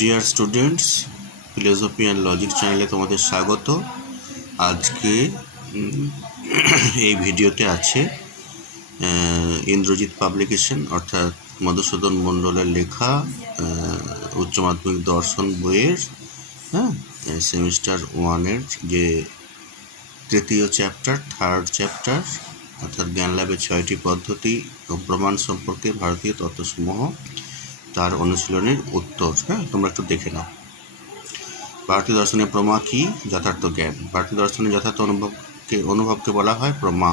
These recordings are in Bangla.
Dear students, philosophy and logic চ্যানেলে তোমাদের স্বাগত। আজকে এই ভিডিওতে আছে ইন্দ্রজিৎ পাবলিকেশন অর্থাৎ মধুসূদন মণ্ডলের লেখা উচ্চ মাধ্যমিক দর্শন বইয়ের সেমিস্টার 1-এর যে তৃতীয় চ্যাপ্টার, থার্ড চ্যাপ্টার অর্থাৎ জ্ঞান লাভের 6টি পদ্ধতি ও প্রমাণ সম্পর্কে ভারতীয় তত্ত্বসমূহ, তার অনুশীলনের উত্তর। তোমরা একটু দেখে নাও। ভারতীয় দর্শনের প্রমা কি? যথার্থ জ্ঞান। ভারতীয় দর্শনের যথার্থ অনুভবকে বলা হয় প্রমা।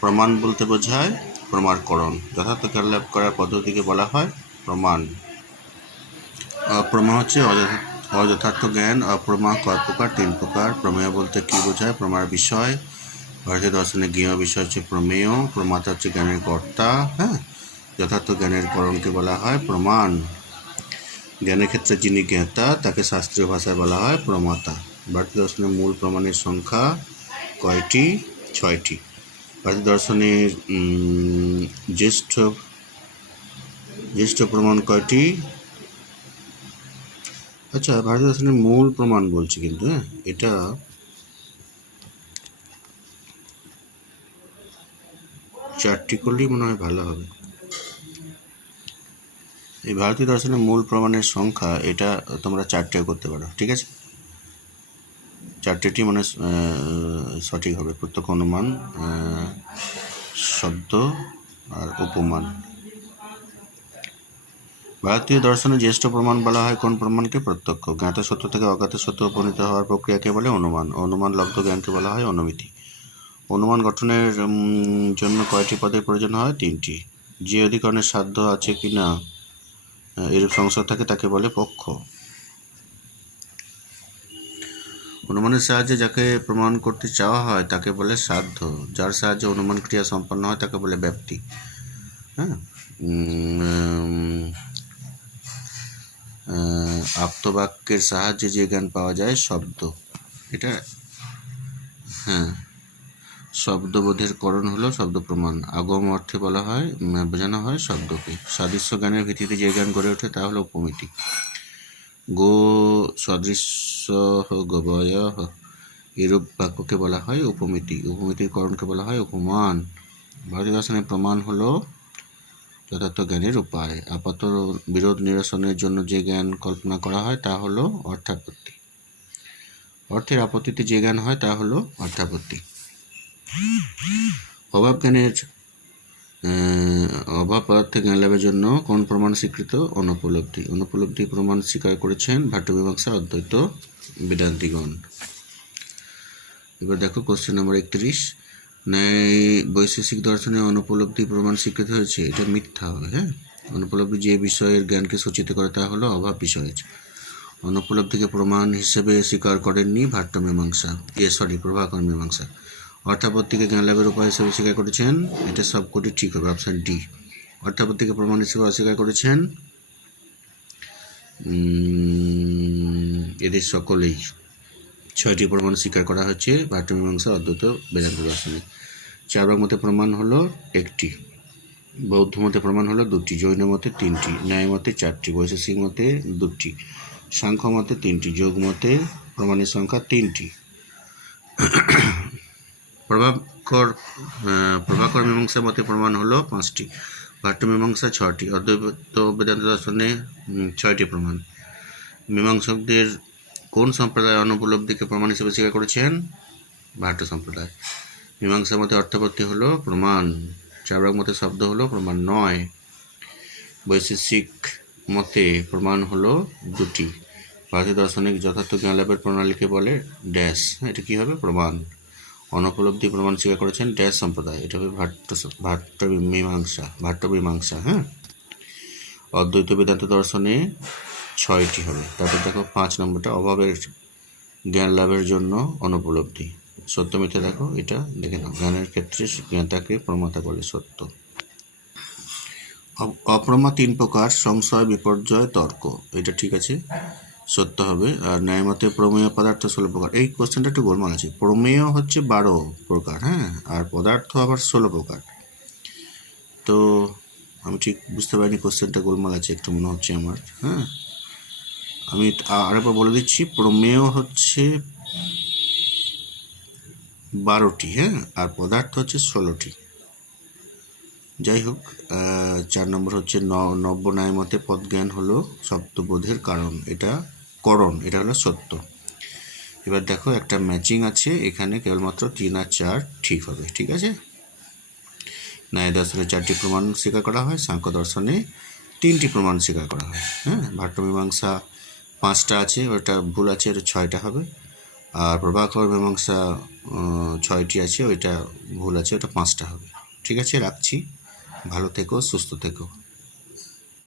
প্রমাণ বলতে বোঝায় প্রমাণকরণ। যথার্থ জ্ঞান লাভ করার পদ্ধতিকে বলা হয় প্রমাণ। প্রমা হচ্ছে অযথার্থ জ্ঞান। অপ্রমা কয় প্রকার? 3 প্রকার। প্রমেয় বলতে কি বোঝায়? প্রমার বিষয়। ভারতীয় দর্শনের জ্ঞেয় বিষয় হচ্ছে প্রমেয়। প্রমাতা হচ্ছে জ্ঞানের কর্তা। যথার্থ জ্ঞানের করণকে বলা হয় প্রমাণ। জ্ঞানের ক্ষেত্রে যিনি জ্ঞাতা তাকে শাস্ত্রীয় ভাষায় বলা হয় প্রমাতা। ভারতীয় দর্শনের মূল প্রমাণের সংখ্যা কয়টি? 6টি। ভারতীয় দর্শনের জ্যেষ্ঠ প্রমাণ কয়টি? আচ্ছা, ভারতীয় দর্শনের মূল প্রমাণ বলছি, কিন্তু এটা চারটি করলেই মনে হয় ভালো হবে। এই ভারতীয় দর্শনের মূল প্রমাণের সংখ্যা এটা তোমরা 4টেও করতে পারো, ঠিক আছে? 4টি মানে সঠিক হবে। প্রত্যক্ষ অনুমান, শব্দ আর উপমান। ভারতীয় দর্শনে জ্যেষ্ঠ প্রমাণ বলা হয় কোন প্রমাণকে? প্রত্যক্ষ। জ্ঞাত সত্য থেকে অজ্ঞাত সত্য উপনীত হওয়ার প্রক্রিয়াকে বলে অনুমান। অনুমান লব্ধ জ্ঞানকে বলা হয় অনুমিতি। অনুমান গঠনের জন্য কয়টি পদের প্রয়োজন হয়? 3টি। যে অধিকরণের সাধ্য আছে কি না এরূপ সংশয় থাকে তাকে বলে পক্ষ। অনুমানের সাহায্যে যাকে প্রমাণ করতে চাওয়া হয় তাকে বলে সাধ্য। যার সাহায্যে অনুমান ক্রিয়া সম্পন্ন হয় তাকে বলে ব্যাপ্তি। আপ্তবাক্যের সাহায্যে যে জ্ঞান পাওয়া যায় শব্দ। এটা শব্দবোধের করণ হলো শব্দ প্রমাণ। আগম অর্থে বলা হয়, বোঝানো হয় শব্দকে। সাদৃশ্য জ্ঞানের ভিত্তিতে যে জ্ঞান গড়ে ওঠে তা হলো উপমিতি। গো সদৃশ্য গবয় এরূপ বাক্যকে বলা হয় উপমিতি। উপমিতির করণকে বলা হয় উপমান। ভারতীয় দর্শনের প্রমাণ হলো যথার্থ জ্ঞানের উপায়। আপাত বিরোধ নিরসনের জন্য যে জ্ঞান কল্পনা করা হয় তা হলো অর্থাপত্তি। অর্থের আপত্তিতে যে জ্ঞান হয় তা হলো অর্থাপত্তি। অভাব পদার্থে জ্ঞান লাভের জন্য কোন প্রমাণ স্বীকৃত? অনুপলব্ধি। অনুপলব্ধি প্রমাণ স্বীকার করেছেন ভাট্টমীমাংসা অদ্বৈত বেদান্তিগণ। এবার দেখো কোশ্চেন নম্বর 31। ন্যায় বৈশেষিক দর্শনে অনুপলব্ধি প্রমাণ স্বীকৃত হয়েছে, এটা মিথ্যা হবে। অনুপলব্ধি যে বিষয়ের জ্ঞানকে সূচিত করে তা হলো অভাব বিষয়। অনুপলব্ধিকে প্রমাণ হিসেবে স্বীকার করেননি প্রভাকর মীমাংসা। অর্থাপত্তিকে জ্ঞান লাভের উপায় হিসেবে স্বীকার করেছেন, এটা সবকটি ঠিক হবে, অপশন ডি। অর্থাপত্তিকে প্রমাণ হিসেবে অস্বীকার করেছেন এদের সকলেই। 6টি প্রমাণ স্বীকার করা হচ্ছে ভাট্টমীমাংসা অদ্বৈত বেদান্ত দর্শনে। চার্বাক মতে প্রমাণ হলো 1টি, বৌদ্ধ মতে প্রমাণ হলো 2টি, জৈন মতে 3টি, ন্যায় মতে 4টি, বৈশেষিক মতে 2টি, সাংখ্য মতে 3টি, যোগ মতে প্রমাণের সংখ্যা 3টি। প্রভাকর মীমাংসা মতে প্রমাণ হলো 5টি, ভাট্টমীমাংসা 6টি, অদ্বৈত বেদান্ত দর্শনে 6টি প্রমাণ। মীমাংসকদের কোন সম্প্রদায় অনুপলব্ধিকে প্রমাণ হিসেবে স্বীকার করেছেন? ভাট্ট সম্প্রদায়। মীমাংসা মতে অর্থাপত্তি হলো প্রমাণ। চার্বাক মতে শব্দ হলো প্রমাণ নয়। বৈশেষিক মতে প্রমাণ হলো 2টি। ভারতীয় দর্শনিক যথার্থ জ্ঞান লাভের প্রণালীকে বলে ড্যাশ, এটা কি হবে? প্রমাণ। অনুপলব্ধি প্রমাণ স্বীকার করেছেন ড্যাশ সম্প্রদায়, এটা হবে ভাট্টমীমাংসা। অদ্বৈত বেদান্ত দর্শনে 6টি হবে। তারপর দেখো 5 নম্বরটা, অভাবের জ্ঞান লাভের জন্য অনুপলব্ধি। সত্য মিথ্যা দেখো, এটা দেখে নাও। জ্ঞানের ক্ষেত্রে জ্ঞাতাকে প্রমাতা বলে সত্য। অপ্রমা 3 প্রকার, সংশয়, বিপর্যয়, তর্ক, এটা ঠিক আছে, সত্য হবে। আর ন্যায়মতে প্রমেয় পদার্থ 16 প্রকার। এই কোশ্চেনটা একটু গোলমাল আছে। প্রমেয় হচ্ছে 12 প্রকার, আর পদার্থ আবার 16 প্রকার। তো আমি ঠিক বুঝতে পারিনি, কোশ্চেনটা গোলমাল আছে একটু মনে হচ্ছে আমার। আমি আরেকবার বলে দিচ্ছি, প্রমেয় হচ্ছে 12টি, হ্যাঁ, আর পদার্থ হচ্ছে 16টি। যাই হোক, 4 নম্বর হচ্ছে নব্য ন্যায় মতে পদজ্ঞান হলো শব্দবোধের কারণ, এটা হলো সত্য। এবার দেখো একটা ম্যাচিং আছে এখানে, কেবলমাত্র 3 আর 4 ঠিক হবে, ঠিক আছে। ন্যায় দর্শনে 4টি প্রমাণ স্বীকার করা হয়, সাংখ্য দর্শনে 3টি প্রমাণ স্বীকার করা হয়, হ্যাঁ। ভাট্ট মীমাংসা 5টা আছে, ওটা ভুল আছে, ওটা 6টা হবে। আর প্রভাকর মীমাংসা 6টি আছে, ওইটা ভুল আছে, ওটা 5টা হবে, ঠিক আছে। রাখছি, ভালো থেকো, সুস্থ থেকো।